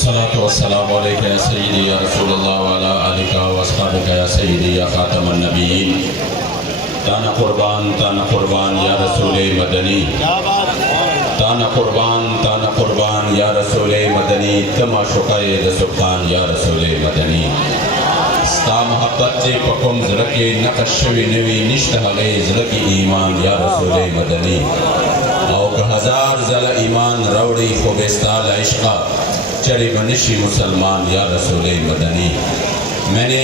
والصلاة والسلام عليك يا سيدي يا رسول الله وعلى آلك وأصحابك يا سيدي يا خاتم النبيين. تانا قربان یا رسول مدنی. تانا قربان یا رسول مدنی. تما شکای د سبحان یا رسول مدنی. ستا محبت چه پکم زرکی نقش شوی نوی نشت حلی زرکی ایمان یا رسول مدنی. او که ہزار زل ایمان روڑی خوبستال عشقہ چری بنشی مسلمان یا رسول مدنی. میں نے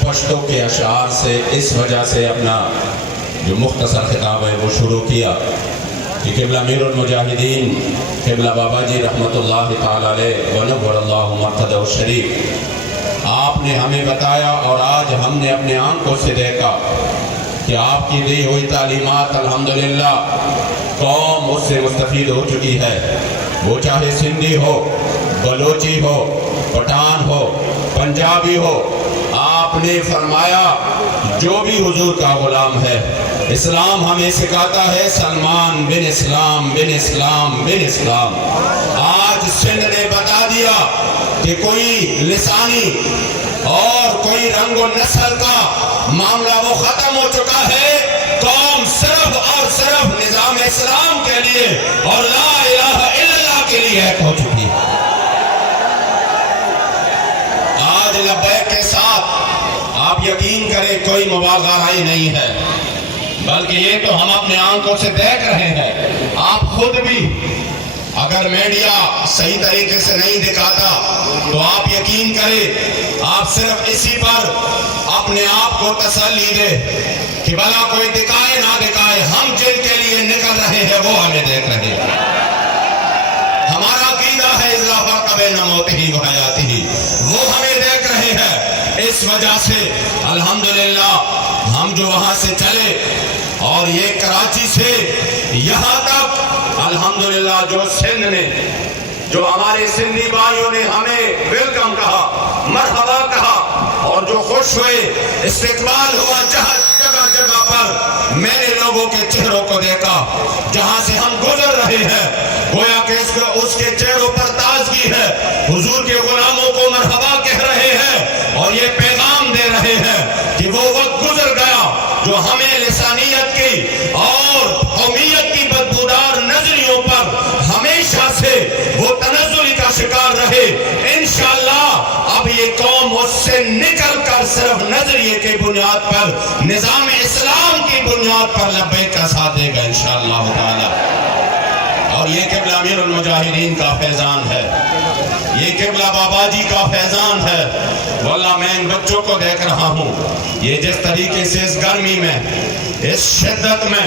پشتو کے اشعار سے اس وجہ سے اپنا جو مختصر خطاب ہے وہ شروع کیا کہ قبلہ امیر المجاہدین قبلہ بابا جی رحمت اللہ تعالی علیہ ونور اللہ مرتضی الشریف آپ نے ہمیں بتایا اور آج ہم نے اپنے آنکھوں سے دیکھا کہ آپ کی دی ہوئی تعلیمات الحمدللہ قوم اس سے مستفید ہو چکی ہے. وہ چاہے سندھی ہو، بلوچی ہو، پٹھان ہو، پنجابی ہو. آپ نے فرمایا جو بھی حضور کا غلام ہے اسلام ہمیں سکھاتا ہے سلمان بن اسلام بن اسلام بن اسلام. آج سندھ نے بتا دیا کہ کوئی لسانی اور کوئی رنگ و نسل کا معاملہ وہ ختم ہو چکا ہے. قوم صرف اور صرف نظام اسلام کے لیے اور لا الہ الا اللہ کے لیے ایک ہو چکی ہے. آج لبیک کے ساتھ آپ یقین کریں کوئی مبالغہ نہیں ہے، بلکہ یہ تو ہم اپنے آنکھوں سے دیکھ رہے ہیں. آپ خود بھی اگر میڈیا صحیح طریقے سے نہیں دکھاتا تو آپ یقین کریں آپ صرف اسی پر اپنے آپ کو تسلی دے کہ بھلا کوئی دکھائے نہ دکھائے ہم جن کے لیے نکل رہے ہیں وہ ہمیں دیکھ رہے ہیں. ہمارا عقیدہ ہے اضافہ کبھی نہ موت ہی و حیات ہی، وہ ہمیں دیکھ رہے ہیں. اس وجہ سے الحمدللہ ہم جو وہاں سے چلے اور یہ کراچی سے یہاں تک الحمدللہ جو سندھ نے جو ہمارے سندھی بھائیوں نے ہمیں ویلکم کہا، مرحبا کہا اور جو خوش ہوئے استقبال ہوا جگہ جگہ پر میں نے لوگوں کے چہروں کو دیکھا جہاں سے ہم گزر رہے ہیں گویا کہ اس کے چہروں پر تازگی ہے. حضور کے غلاموں کو مرحبا کہہ رہے ہیں اور یہ پیغام دے رہے ہیں کہ وہ وقت گزر گیا جو ہمیں لسانیت کی اور قومیت کی بدبودار نظریوں پر ہمیشہ سے وہ تنزلی کا شکار رہے. انشاءاللہ اب یہ قوم اس سے نکل کر صرف نظریے کے بنیاد پر نظام اسلام کی بنیاد پر لبیک کا ساتھ دے گا انشاءاللہ تعالی. اور یہ قبلہ امیر المجاہدین کا فیضان ہے، یہ قبلہ بابا جی کا فیضان ہے. واللہ میں ان بچوں کو دیکھ رہا ہوں یہ جس طریقے سے اس گرمی میں اس شدت میں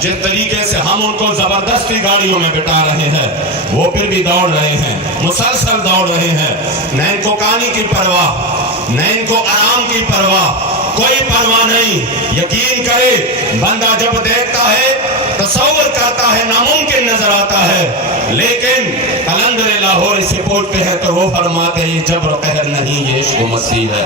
جس طریقے سے ہم ان کو زبردستی گاڑیوں میں بٹھا رہے ہیں وہ پھر بھی دوڑ رہے ہیں، مسلسل دوڑ رہے ہیں. نہ ان کو کانی کی پرواہ، نہ ان کو آرام کی پرواہ، کوئی پرواہ نہیں. یقین کرے بندہ جب دیکھتا ہے تصور کرتا ہے ناممکن نظر آتا ہے، لیکن قلندر لاہور اسے پوچھتے ہیں تو وہ فرماتے ہیں یہ جبر و قہر نہیں یہ عشق و مستی ہے.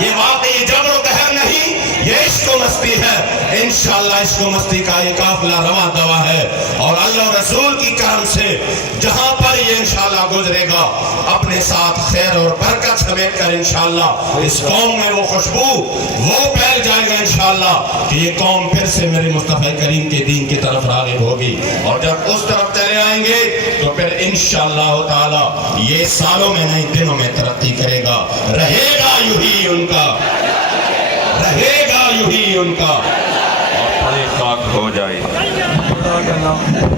یہ واقعی جبر و قہر نہیں یہ عشق و مستی ہے. انشاءاللہ عشق و مستی کا یہ قافلہ رواں دوا ہے اور اللہ رسول کی کرم سے جہاں پر یہ انشاءاللہ گزرے گا اپنے ساتھ خیر اور برکت سمیٹ کر انشاءاللہ اس قوم میں وہ خوشبو وہ پھیل جائے گا انشاءاللہ کہ یہ قوم پھر سے میرے مصطفی کریم کے دین کی طرف راغب ہوگی. اور جب اس طرف چلے آئیں گے تو پھر انشاءاللہ تعالی یہ سالوں میں نہیں دنوں میں ترقی کرے گا. رہے گا یوں ہی ان کا، رہے گا یوں ہی ان کا اور پڑے خاک ہو جائے.